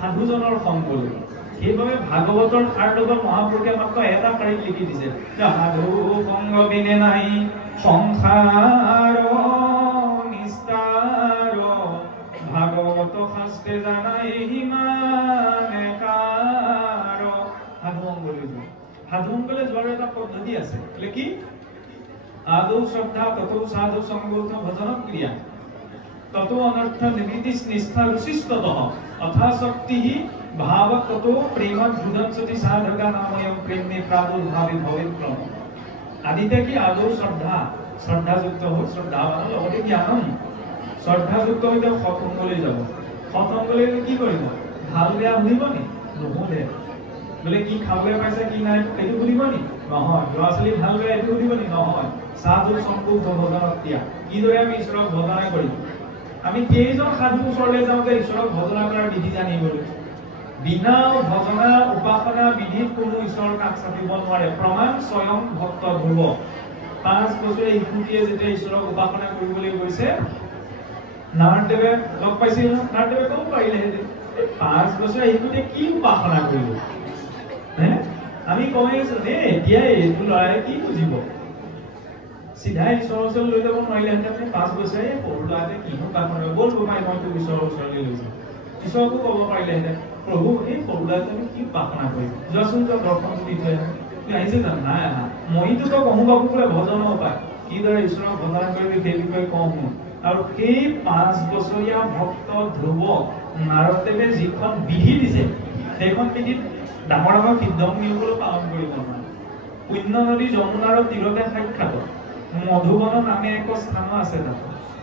সাধুজনৰ সংগ ল'ব। সেইবাবে ভাগৱতৰ সাৰ লগত মহাপুৰুষে মাত্ৰ এটা শাৰীত লিখি দিছে যে সাধু সংগ বিনে নাই সংসাৰ নিস্তাৰ ভাগৱত শাস্ত্ৰে জানাই সিমানে কাৰ। সাধু সংগলৈ যোৱা, সাধু সংগলৈ যোৱাৰ এটা পদ্ধতি আছে, কি আদৌ শ্ৰদ্ধা ততো সাধু সংগত ভজন ক্ৰিয়া ততো অনৰ্থ নিবৃত্তি নিষ্ঠা ৰুচিস্ততঃ অথাশক্তি ভাব ততো প্ৰেমত বুধনসতি সাধকা নাময়ম প্ৰেমে প্ৰাদুৰ্ভাৱে ভৱেৎ ক্ৰম। আদিতে কি আদৌ শ্ৰদ্ধা, শ্ৰদ্ধাযুক্ত হ'ল শ্ৰদ্ধাৱানৰ লগতে জ্ঞান। শ্ৰদ্ধাযুক্ত হৈ তেওঁ সৎসংগলৈ যাব। সৎসংগলৈ কি কৰিব? ভাল বেয়া শুনিব নি? নুশুনে। বোলে কি খাবলৈ পাইছে কি নাই এইটো শুনিব নি? নহয়। ল'ৰা ছোৱালী ভাল বেয়া এইটো শুনিব নি? নহয়। সাধু সংকুল ভজনত দিয়া কিদৰে আমি ঈশ্বৰক ভজনা কৰিম? আমি কেইজন সাধুৰ ওচৰলৈ যাওঁ যে ঈশ্বৰক ভজনা কৰাৰ বিধি জানিবলৈ? বিনা ভজনা উপাসনা বিধিত কোনো ঈশ্বৰৰ কাষ চাপিব নোৱাৰে। প্ৰমাণ স্বয়ং ভক্ত ধ্ৰুৱ। 5 বছৰীয়া শিশুটিয়ে যেতিয়া ঈশ্বৰক উপাসনা কৰিবলৈ গৈছে, নাৰদেৱে লগ পাইছিল। নাৰদেৱে ক'ব পাৰিলেহেঁতেন 5 বছৰীয়া শিশুটিয়ে কি উপাসনা কৰিব? আমি কমেই আছো নে এতিয়া এইটো ল'ৰাই কি বুজিব? চিধাই ঈশ্বৰৰ ওচৰলৈ লৈ যাব নোৱাৰিলেহেঁতেন। 5 বছৰীয়া সৰু ল'ৰাটোৱে কিনো উপাসনা কৰিব? ব'ল বোপাই মই তোক ঈশ্বৰৰ ওচৰলৈ লৈ যাম। ঈশ্বৰকো ক'ব পাৰিলেহেঁতেন প্ৰভু এই সৰু ল'ৰাটোৱে আমি কি উপাসনা কৰিম? যোৱাচোন যোৱা দৰ্শনটো দি থৈ আহা। তুই আহিছে জানো? নাই আহা। মইতো তই কহো বাবু বোলে ভজনৰ উপায় কিদৰে ঈশ্বৰক ভজনা কৰিবি সেই বিষয়ে কওঁ শুন। আৰু সেই 5 বছৰীয়া ভক্ত ধ্ৰুৱক নাৰদেৱে যিখন বিধি দিছে সেইখন বিধিত ডাঙৰ ডাঙৰ সিদ্ধমুনিসকলেও পালন কৰিব নোৱাৰে। পুণ্য নদী যমুনাৰ তীৰতে সাক্ষাৎ মধুবন নামে এক স্থান আছে তাত।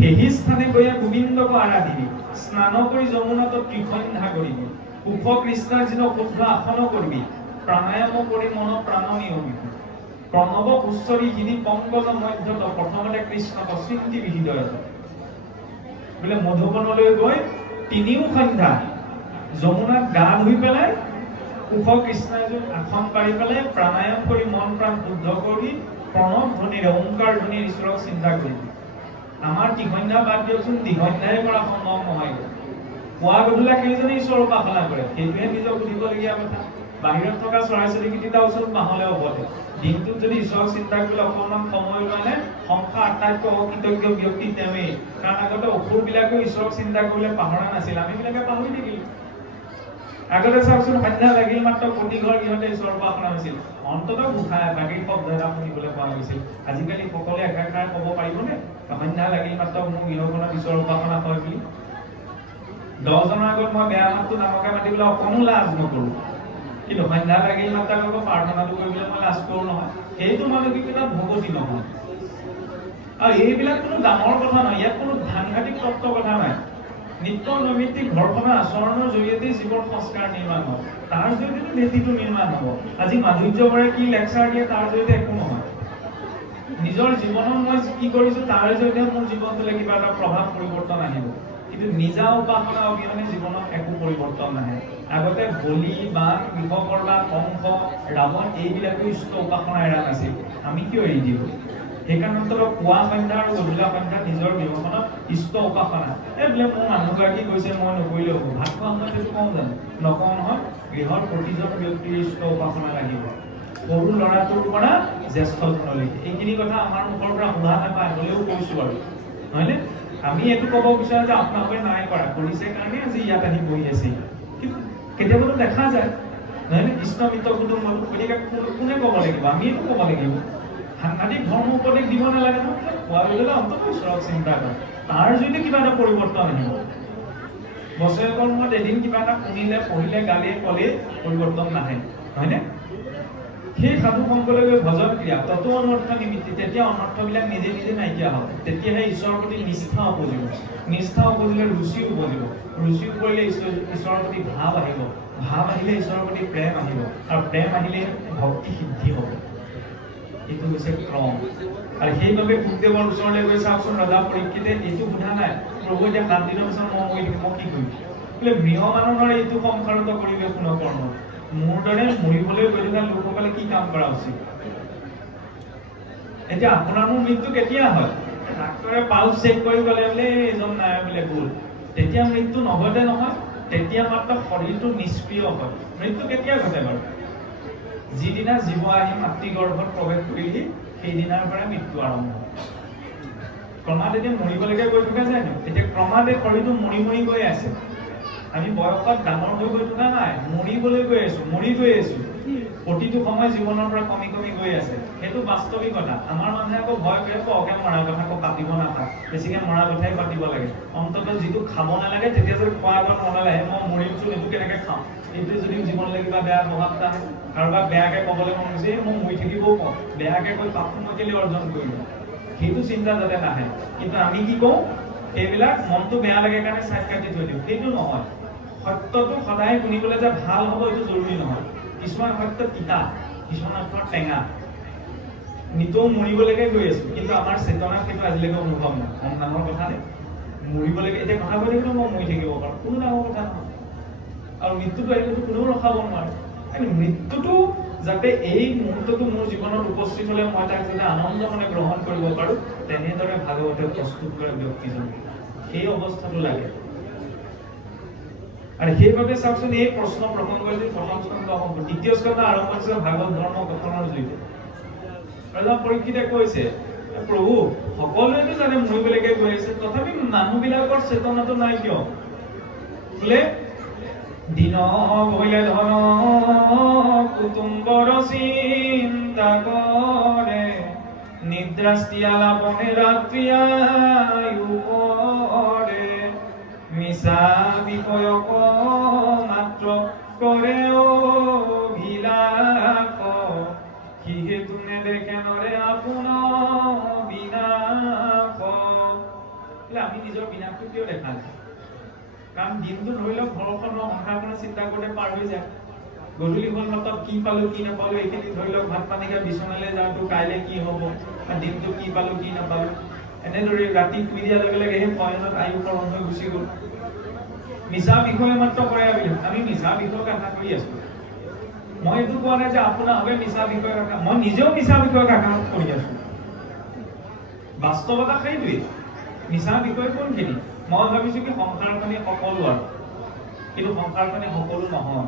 সেই স্থানে গৈয়া গোবিন্দক আৰাধিবি। স্নান কৰি যমুনাত ত্ৰিসন্ধ্যা কৰিবি। সুখ কৃষ্ণৰ যিন শুদ্ধ আসন কৰিবি। প্ৰাণায়াম কৰি মন প্ৰাণ নিয়মিত। প্ৰণৱ উচ্চৰি হিনি পংকজ মধ্যত প্ৰথমতে কৃষ্ণক চিন্তি বিহিদয়ত। বোলে মধুবনলৈ গৈ 3 সন্ধ্যা যমুনাত গা ধুই পেলাই সুখ কৃষ্ণৰ আসন পাৰি পেলাই প্ৰাণায়াম কৰি মন প্ৰাণ শুদ্ধ কৰি প্ৰণৱ ধ্বনিৰে ওংকাৰ ধ্বনিৰে ঈশ্বৰক চিন্তা কৰিবি। আমাৰ ত্ৰিসন্ধ্যা বাদ দিয়কচোন, দ্বিসন্ধ্যাই কৰা সম্ভৱ নহয়। পুৱা গধূলা কেইজনে ঈশ্বৰৰ উপাসনা কৰে সেইটোহে নিজক সুধিবলগীয়া কথা। বাহিৰত থকা চৰাই চিৰিকটিটা ওচৰত বাহলে হ'বতে দিনটোত যদি ঈশ্বৰক চিন্তা কৰিলে অকণমান সময় মানে সংসাৰ আটাইতকৈ অকৃতজ্ঞ ব্যক্তি তেওঁৱেই। কাৰণ আগতে অসুৰবিলাকেও ঈশ্বৰক চিন্তা কৰিলে পাহৰা নাছিল, আমিবিলাকে পাহৰি থাকিলো। আগতে চাওকচোন সন্ধ্যা লাগিল মাত্ৰ প্ৰতি ঘৰ গৃহতে ঈশ্বৰৰ উপাসনা হৈছিল। অন্ততঃ ঘোষাই বাগিৰ শব্দ এটা শুনিবলৈ পোৱা গৈছিল। আজিকালি সকলোৱে একাকাৰ ক'ব পাৰিবনে সন্ধ্যা লাগিল মাত্ৰ মোৰ গৃহখনত ঈশ্বৰৰ উপাসনা হয় বুলি? 10 জনৰ আগত মই বেয়া মাতটো ডাঙৰকে মাতিবলৈ অকণো লাজ নকৰোঁ, কিন্তু সন্ধ্যা লাগিল মাত্ৰ আকৌ প্ৰাৰ্থনাটো কৰিবলৈ মই লাজ কৰোঁ নহয়। সেইটো মানসিকতা ভগতি নহয়। আৰু এইবিলাক কোনো ডাঙৰ কথা নহয়, ইয়াত কোনো সাংঘাতিক তত্ত্ব কথা নাই। নিত্য নৈমিত্তিক ঘৰখনৰ আচৰণৰ জৰিয়তে জীৱন সংস্কাৰ নিৰ্মাণ হয়, তাৰ জৰিয়তে নীতিটো নিৰ্মাণ হ'ব। আজি মাধুৰ্যবৰে কি লেকচাৰ দিয়ে তাৰ জৰিয়তে একো নহয়। নিজৰ জীৱনত মই কি কৰিছোঁ তাৰ জৰিয়তে মোৰ জীৱনটোলৈ কিবা এটা প্ৰভাৱ পৰিৱৰ্তন আহিব, কিন্তু নিজা উপাসনা অবিহনে জীৱনত একো পৰিৱৰ্তন নাহে। আগতে বলি বান বিশ্বকৰ্মা কংস ৰাৱণ এইবিলাকো ইষ্ট উপাসনা এৰা নাছিল। আমি কিয় এৰি দিওঁ? সেইকাৰণে পুৱা সন্ধ্যা আৰু গধূলা সন্ধ্যা নিজৰ গৃহখনত ইষ্ট উপাসনা। বোলে মোৰ মানুহগৰাকী কৈছে মই নকৰিলেও হ'ব, ভাত খোৱা সময়ত সেইটো কওঁ জানো? নকওঁ নহয়। গৃহৰ প্ৰতিজন ব্যক্তিৰ ইষ্ট উপাসনা লাগিব, সৰু ল'ৰাটোৰ পৰা জ্যেষ্ঠজনলৈকে। এইখিনি কথা আমাৰ মুখৰ পৰা শুনা নাপায়, হ'লেও কৈছোঁ বাৰু, নহয়নে? আমি এইটো ক'ব বিচাৰোঁ যে আপোনালোকে নাই কৰা, কৰিছে কাৰণে আজি ইয়াত আহি বহি আছে। কিন্তু কেতিয়াবাতো দেখা যায় নহয়নে কৃষ্ণ মিত্ৰ কুটুম্ব, গতিকে কোনে ক'ব লাগিব? আমিয়েতো ক'ব লাগিব। সাংঘাতিক ধৰ্ম উপদেশ দিব নালাগে নহয়। কোৱা গ'লে অন্তত ঈশ্বৰক চিন্তা কৰে, তাৰ জৰিয়তে কিবা এটা পৰিৱৰ্তন আহিব। বছৰেকৰ মূৰত এদিন কিবা এটা শুনিলে পঢ়িলে গালিয়ে ক'লে পৰিৱৰ্তন নাহে, হয়নে? সেই সাধু সংগলৈ গৈ ভজন ক্ৰিয়া ততো অনৰ্থ নিমিত্তি, তেতিয়া অনৰ্থবিলাক নিজে নিজে নাইকিয়া হ'ব। তেতিয়াহে ঈশ্বৰৰ প্ৰতি নিষ্ঠা উপজিব, নিষ্ঠা উপজিলে ৰুচি উপজিব, ৰুচি উপজিলে ঈশ্বৰৰ প্ৰতি ভাৱ আহিব, ভাৱ আহিলে ঈশ্বৰৰ প্ৰতি প্ৰেম আহিব, আৰু প্ৰেম আহিলে ভক্তি সিদ্ধি হ'ব। এইটো হৈছে ক্ৰম। আৰু সেইবাবে গুৰুদেৱৰ ওচৰলৈ গৈ চাওকচোন ৰজা পৰীক্ষিতে এইটো সোধা নাই প্ৰভু এতিয়া 7 দিনৰ পিছত মই মৰি থাকিম, মই কি কৰিম? বোলে মৃহমাননৰ এইটো সংসাৰত কৰিবে কোনো কৰ্ম, মোৰ দৰে মৰিবলৈ গৈ থকা লোকসকলে কি কাম কৰা উচিত? এতিয়া আপোনাৰ মোৰ মৃত্যু কেতিয়া হয়? ডাক্তৰে পাল্স চেক কৰি গ'লে বোলে এজন নাই বোলে গ'ল, তেতিয়া মৃত্যু নহয়তে নহয়। তেতিয়া মাত্ৰ শৰীৰটো নিষ্ক্ৰিয় হয়। মৃত্যু কেতিয়া ঘটে বাৰু? যিদিনা জীৱ আহি মাতৃগৰ্ভত প্ৰৱেশ কৰিলেহি সেইদিনাৰ পৰা মৃত্যু আৰম্ভ হয়। ক্ৰমাৎ এতিয়া মৰিবলৈকে গৈ থকা যায় ন, এতিয়া ক্ৰমাৎ এই শৰীৰটো মৰি মৰি গৈ আছে। আমি বয়সত ডাঙৰ হৈ গৈ থকা নাই, মৰিবলৈ গৈ আছো, মৰি গৈ আছো। প্ৰতিটো সময় জীৱনৰ পৰা কমি কমি গৈ আছে, সেইটো বাস্তৱিকতা। আমাৰ মানুহে আকৌ ভয় কৰে, অকে মৰাৰ কথা আকৌ পাতিব নাপায়, বেছিকে মৰাৰ কথাই পাতিব লাগে। অন্ততঃ যিটো খাব নালাগে তেতিয়া যদি খোৱাৰ আগত মনলৈ আহে মই মৰিছো, এইটো কেনেকে খাওঁ, এইটো যদি জীৱনলৈ কিবা বেয়া প্ৰভাৱ এটা আহে, কাৰোবাক বেয়াকে ক'বলৈ মন গৈছে মই মৰি থাকিবও কওঁ, বেয়াকে কৈ পাপটো মই কেলে অৰ্জন কৰিম, সেইটো চিন্তা যাতে নাহে। কিন্তু আমি কি কওঁ, সেইবিলাক মনটো বেয়া লাগে কাৰণে চাইড কাটি থৈ দিওঁ। সেইটো নহয়, সত্যটো সদায় শুনিবলৈ যে ভাল হ'ব এইটো জৰুৰী নহয়। কিছুমান সত্য তিতা, কিছুমান অৰ্থ টেঙা। নিতৌ মৰিবলৈকে গৈ আছো, কিন্তু আমাৰ চেতনাত সেইটো আজিলৈকে অনুভৱ নহয়। কম ডাঙৰ কথা নে? মৰিবলৈকে এতিয়া কথা কৈ থাকিলেও মই মৰি থাকিব পাৰোঁ, কোনো ডাঙৰ কথা নহয়। আৰু মৃত্যুটো আহিলেতো কোনেও ৰখাব নোৱাৰে। মৃত্যুটো যাতে এই মুহূৰ্তটো মোৰ জীৱনত উপস্থিত হলে মই তাক যাতে আনন্দ মনে গ্ৰহণ কৰিব পাৰো, তেনেদৰে ভাগৱতে প্ৰস্তুত কৰে ব্যক্তিজন। সেই অৱস্থাটো লাগে। আৰু সেইভাবে চাওকচোন এই প্ৰশ্ন প্ৰসংগ প্ৰথম স্কন্ধ আৰম্ভ, দ্বিতীয় স্কন্ধ আৰম্ভ হৈছে ভাগৱত ধৰ্ম গঠনৰ জৰিয়তে। ৰজা পৰীক্ষিতে কৈছে, প্ৰভু সকলোৱেতো জানে মৰিবলৈকে গৈ আছে, তথাপি মানুহবিলাকৰ চেতনাটো নাই কিয়? বোলে দিন ভৈলে ধন কুটুম্বৰ চিন্তা কৰে, নিদ্ৰাস্তিয়ালাপনে ৰাত্ৰিয়ায়ু কৰে, মিছা বিষয়ক মাত্ৰ কৰে অভিলাষ, সিহেতু নেদেখে নৰে আপোনাৰ বিনাশ। আমি নিজৰ বিনাশটো কিয় দেখা যায়? কাৰণ দিনটো ধৰি লওক ঘৰখনৰ সংসাৰখনৰ চিন্তা কৰোঁতে পাৰ হৈ যায়। গধূলি হ'ল মাত্ৰ কি পালো কি নাপালো, এইখিনি ধৰি লওক ভাত পানী খাই বিচনালৈ যাওঁতো কাইলৈ কি হ'ব, দিনটো কি পালো কি নাপালো, এনেদৰে ৰাতি শুই দিয়াৰ লগে লগে সেই পয়নত আয়ুসৰ অন্ত গুচি গ'ল। মিছা বিষয়ে মাত্ৰ কৰে আমি মিছা বিষয়ক আশা কৰি আছো। মই এইটো কোৱা নাই যে আপোনাৰ হবে মিছা বিষয়ক আশা, মই নিজেও মিছা বিষয়ক আশা কৰি আছো। বাস্তৱতা সেইটোৱেই। মিছা বিষয় কোনখিনি? মই ভাবিছো কি সংসাৰখনে সকলো, আৰু কিন্তু সংসাৰখনে সকলো নহয়।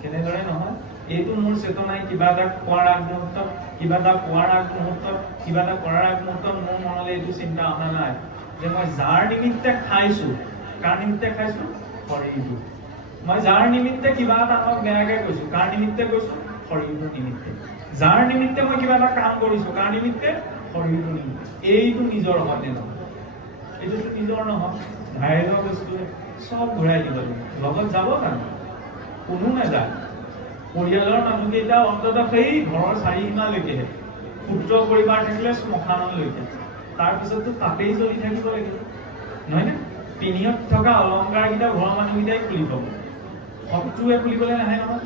কেনেদৰে নহয়? এইটো মোৰ চেতনাই কিবা এটা কোৱাৰ আগমুহূৰ্তত, কিবা এটা কোৱাৰ আগমুহূৰ্তত, কিবা এটা কৰাৰ আগমুহূৰ্তত মোৰ মনলৈ এইটো চিন্তা অহা নাই যে মই যাৰ নিমিত্তে খাইছো, কাৰ নিমিত্তে খাইছো? শৰীৰটো। মই যাৰ নিমিত্তে কিবা এটা আমাক বেয়াকে কৈছো, কাৰ নিমিত্তে কৈছো? শৰীৰটোৰ নিমিত্তে। যাৰ নিমিত্তে মই কিবা এটা কাম কৰিছো, কাৰ নিমিত্তে? শৰীৰটোৰ নিমিত্তে। এইটো নিজৰ হয়নে নহয়? এইটোতো নিজৰ নহয়। ধাৰে লোৱা বস্তু চব ঘূৰাই দিব লাগিব, লগত যাব জানো? কোনো নাযায়। পৰিয়ালৰ মানুহকেইটা অন্ততঃ সেই ঘৰৰ চাৰিসীমালৈকেহে, পুত্ৰ পৰিবাৰ থাকিলে শ্মশানলৈকে, তাৰপিছততো তাতেই চলি থাকিব লাগিব, নহয় নে? পিনিয়ত থকা অলংকাৰকেইটা ঘৰৰ মানুহকেইটাই খুলি পাব, শত্ৰুৱে খুলিবলৈ নাহে নহয়।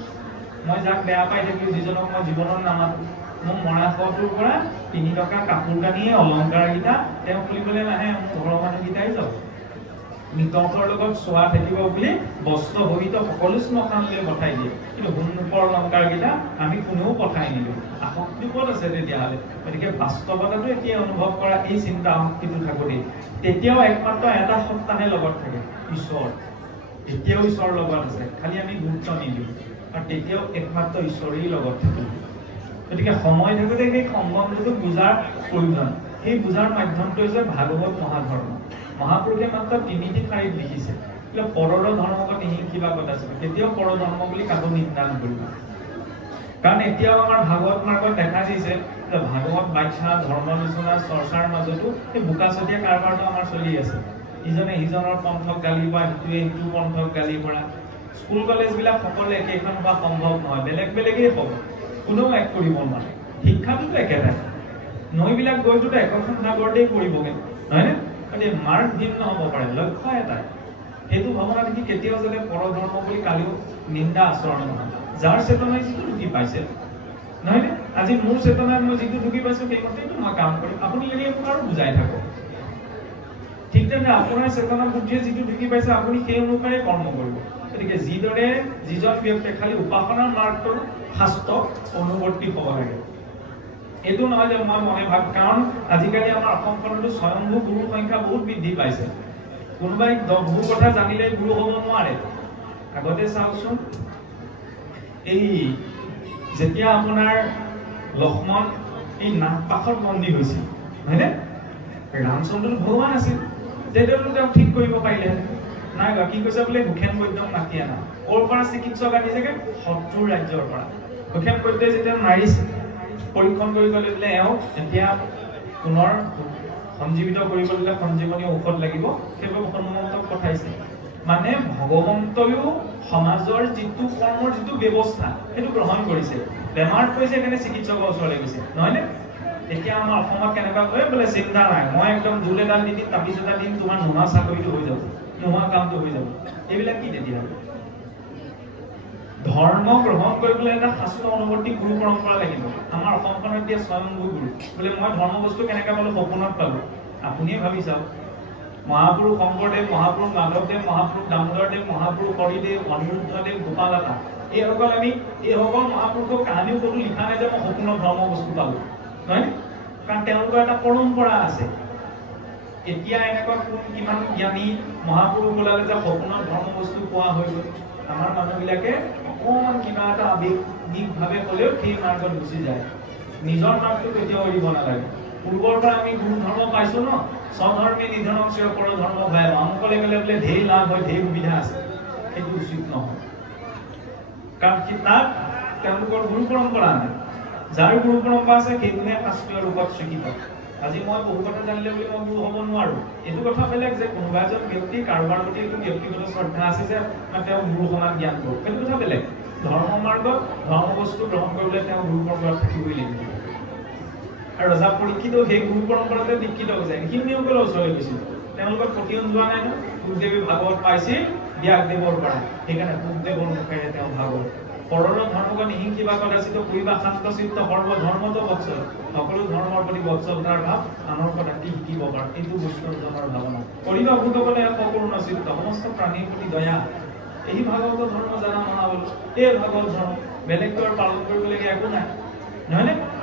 মই যাক বেয়া পাই থাকিলো, যিজনক মই জীৱনত নামাতো, মোৰ মৰা শটোৰ পৰা পিন্ধি থকা কাপোৰ কানিয়ে অলংকাৰকেইটা তেওঁ খুলিবলৈ নাহে, মোৰ ঘৰৰ মানুহকেইটাই যাব। মৃতকৰ লগত চোৱা থাকিব বুলি বস্ত্ৰ ভৰিত সকলো শ্মশানলৈ পঠাই দিয়ে, কিন্তু সোণৰূপৰ অলংকাৰকেইটা আমি কোনেও পঠাই নিদিওঁ। আসক্তি ক'ত আছে তেতিয়াহ'লে? গতিকে বাস্তৱতাটো এতিয়া অনুভৱ কৰা এই চিন্তা শক্তিটো থাকোঁতেই তেতিয়াও একমাত্ৰ এটা সত্তাহে লগত থাকে, ঈশ্বৰ। এতিয়াও ঈশ্বৰৰ লগত আছে, খালি আমি গুৰুত্ব নিদিওঁ, আৰু তেতিয়াও একমাত্ৰ ঈশ্বৰেই লগত থাকে। গতিকে সময় থাকোঁতে সেই সম্বন্ধটো বুজাৰ প্ৰয়োজন। সেই বুজাৰ মাধ্যমটো হৈছে ভাগৱত মহাধৰ্ম। মহাপুৰুষে মাত্ৰ ৩টি শাৰীত লিখিছে, পৰৰ ধৰ্মক কিবা কথা আছে, কেতিয়াও পৰ ধৰ্ম বুলি কাকো নিন্দা নকৰিব। কাৰণ এতিয়াও আমাৰ ভাগৱত মাৰ্গত দেখা দিছে যে ভাগৱত ব্যাখ্যা, ধৰ্মালোচনা, চৰ্চাৰ মাজতো সেই বোকাচতীয়া কাৰবাৰটো আমাৰ চলি আছে। ইজনে সিজনৰ পন্থক গালি পৰা, সিটোৱে সিটো পন্থক গালি পৰা। স্কুল কলেজবিলাক সকলোৱে একেখন হোৱা সম্ভৱ নহয়, বেলেগ বেলেগেই হ'ব, কোনেও এক কৰিব নোৱাৰে। শিক্ষাটোতো একেটাই, নৈবিলাক গৈটোতো এখন সাগৰতেই পৰিবগৈ, নহয়নে? গতিকে মাৰ্গ ভিন্ন হ'ব পাৰে, লক্ষ্য এটাই। সেইটো ভাৱনা দেখি কেতিয়াও যাতে পৰধৰ্ম বুলি কালিও নিন্দা আচৰণ নহয়। যাৰ চেতনাই যিটো ঢুকি পাইছে, নহয়নে? আজি মোৰ চেতনাত মই যিটো ঢুকি পাইছো সেইমতেইতো মই কাম কৰিম। আপুনি লাগে মোক আৰু বুজাই থাকক। ঠিক তেনে আপোনাৰ চেতনা বুদ্ধিয়ে যিটো ঢুকি পাইছে আপুনি সেই অনুসাৰে কৰ্ম কৰিব। গতিকে যিদৰে যিজন ব্যক্তিয়ে খালি উপাসনাৰ মাৰ্গটো শাস্ত্ৰ অনুবৰ্তী হ'ব লাগে, এইটো নহয় যে মই মনে ভাব। কাৰণ আজিকালি আমাৰ অসমখনতো স্বয়ংভূ গুৰুৰ সংখ্যা বহুত বৃদ্ধি পাইছে। কোনোবাই গুৰুৰ কথা জানিলে গুৰু হ'ব নোৱাৰে, আগতে চাওকচোন এই যেতিয়া আপোনাৰ লক্ষ্মণ এই নাগপাশত বন্দী হৈছিল হয়নে ৰামচন্দ্ৰ ভগৱান আছিল তেতিয়াতো তেওঁ ঠিক কৰিব পাৰিলে নাই কি কৈছে বোলে মুখেন বৈদ্যক মাতি আনা ক'ৰ পৰা চিকিৎসক আনিছেগে শত্ৰুৰ ৰাজ্যৰ পৰা মুখেন বৈদ্যই যেতিয়া মাৰিছে পৰীক্ষণ কৰি গ'লে বোলে এওঁ এতিয়া পুনৰ সঞ্জীৱিত কৰিবলৈ সঞ্জীৱনী ঔষধ লাগিব সেইবোৰ হনুমন্তক পঠাইছে মানে ভগৱন্তয়ো সমাজৰ যিটো কৰ্মৰ যিটো ব্যৱস্থা সেইটো গ্ৰহণ কৰিছে বেমাৰ কৈছে কাৰণে চিকিৎসকৰ ওচৰলৈ গৈছে নহয়নে এতিয়া আমাৰ অসমত কেনেকুৱা কয় বোলে চিন্তা নাই মই একদম জোল এডাল দি দিম তাপিছ এটা দিম তোমাৰ নোহোৱা চাকৰিটো হৈ যাব নোহোৱা কামটো হৈ যাব এইবিলাক কি তেতিয়া ধৰ্ম গ্ৰহণ কৰিবলৈ এটা শাস্ত্ৰ অনুৱৰ্তী গুৰু পৰম্পৰা লাগিব আমাৰ অসমখনত এতিয়া স্বয়ংভূ গুৰু বোলে মই ধৰ্ম বস্তু কেনেকৈ পালো সপোনত পালো আপুনিয়ে ভাবি চাওক মহাপুৰুষ শংকৰদেৱ মহাপুৰুষ মাধৱদেৱ মহাপুৰুষ দামোদৰদেৱ মহাপুৰুষ হৰিদেৱ অনিৰুদ্ধদেৱ গোপালতা এইসকল আমি এইসকল মহাপুৰুষৰ কাহিনীও কোনো লিখা নাই যে মই সপোনত ধৰ্ম বস্তু পালো নহয় কাৰণ তেওঁলোকৰ এটা পৰম্পৰা আছে এতিয়া এনেকুৱা কোন কিমান জ্ঞানী মহাপুৰুষ ওলালে যে সপোনত ধৰ্ম বস্তু পোৱা হৈ গ'ল আমাৰ মানুহবিলাকে অকণমান কিবা এটা আৱেগিকভাৱে হ'লেও সেই মাৰ্গত গুচি যায় নিজৰ মাৰ্গটো কেতিয়াও এৰিব নালাগে পূৰ্বৰ পৰা আমি গুৰু ধৰ্ম পাইছো ন স্বধৰ্মী নিধনক চিৰ পৰ ধৰ্ম ভাই অংকলে গ'লে বোলে ঢেৰ লাভ হয় ঢেৰ সুবিধা আছে সেইটো উচিত নহয় কাৰণ তাত তেওঁলোকৰ গুৰু পৰম্পৰা নাই যাৰ গুৰু পৰম্পৰা আছে সেইটোহে শাস্ত্ৰীয় ৰূপত স্বীকৃত আজি মই বহু কথা জানিলে বুলি মই গুৰু হ'ব নোৱাৰো এইটো কথা বেলেগ যে কোনোবা এজন ব্যক্তি কাৰোবাৰ প্ৰতি এইটো ব্যক্তিগত শ্ৰদ্ধা আছে যে তেওঁ গুৰু সমান জ্ঞান কৰোঁ সেইটো কথা বেলেগ ধৰ্ম মাৰ্গত ধৰ্ম বস্তু গ্ৰহণ কৰিবলৈ তেওঁ গুৰু পৰম্পৰাত থাকিবই লাগিব আৰু ৰজা পৰীক্ষিত সেই গুৰু পৰম্পৰাতে দীক্ষিত হৈ যায় সিহঁতসকলৰ ওচৰলৈ গৈছিল তেওঁলোকৰ প্ৰতিয়ন যোৱা নাই ন গুৰুদেৱে ভাগৱত পাইছিল ব্যাসদেৱৰ পৰা সেইকাৰণে গুৰুদেৱৰ মুখেৰে তেওঁ ভাগৱত পৰৰ ধৰ্মক নিহিংসিবা কদাচিত কৰিবা শান্ত চিত্ত সৰ্ব ধৰ্মত বৎসল সকলো ধৰ্মৰ প্ৰতি বৎসলতাৰ ভাৱ আনৰ কথা কি শিকিব পাৰ এইটো বৈষ্ণৱজনৰ ভাৱনা কৰিবা ভূতকলে সকৰুণ চিত্ত সমস্ত প্ৰাণীৰ প্ৰতি দয়া এই ভাগৱত ধৰ্ম জানা মনা বোলো এই ভাগৱত ধৰ্ম বেলেগকৈ পালন কৰিবলগীয়া একো নাই নহয়নে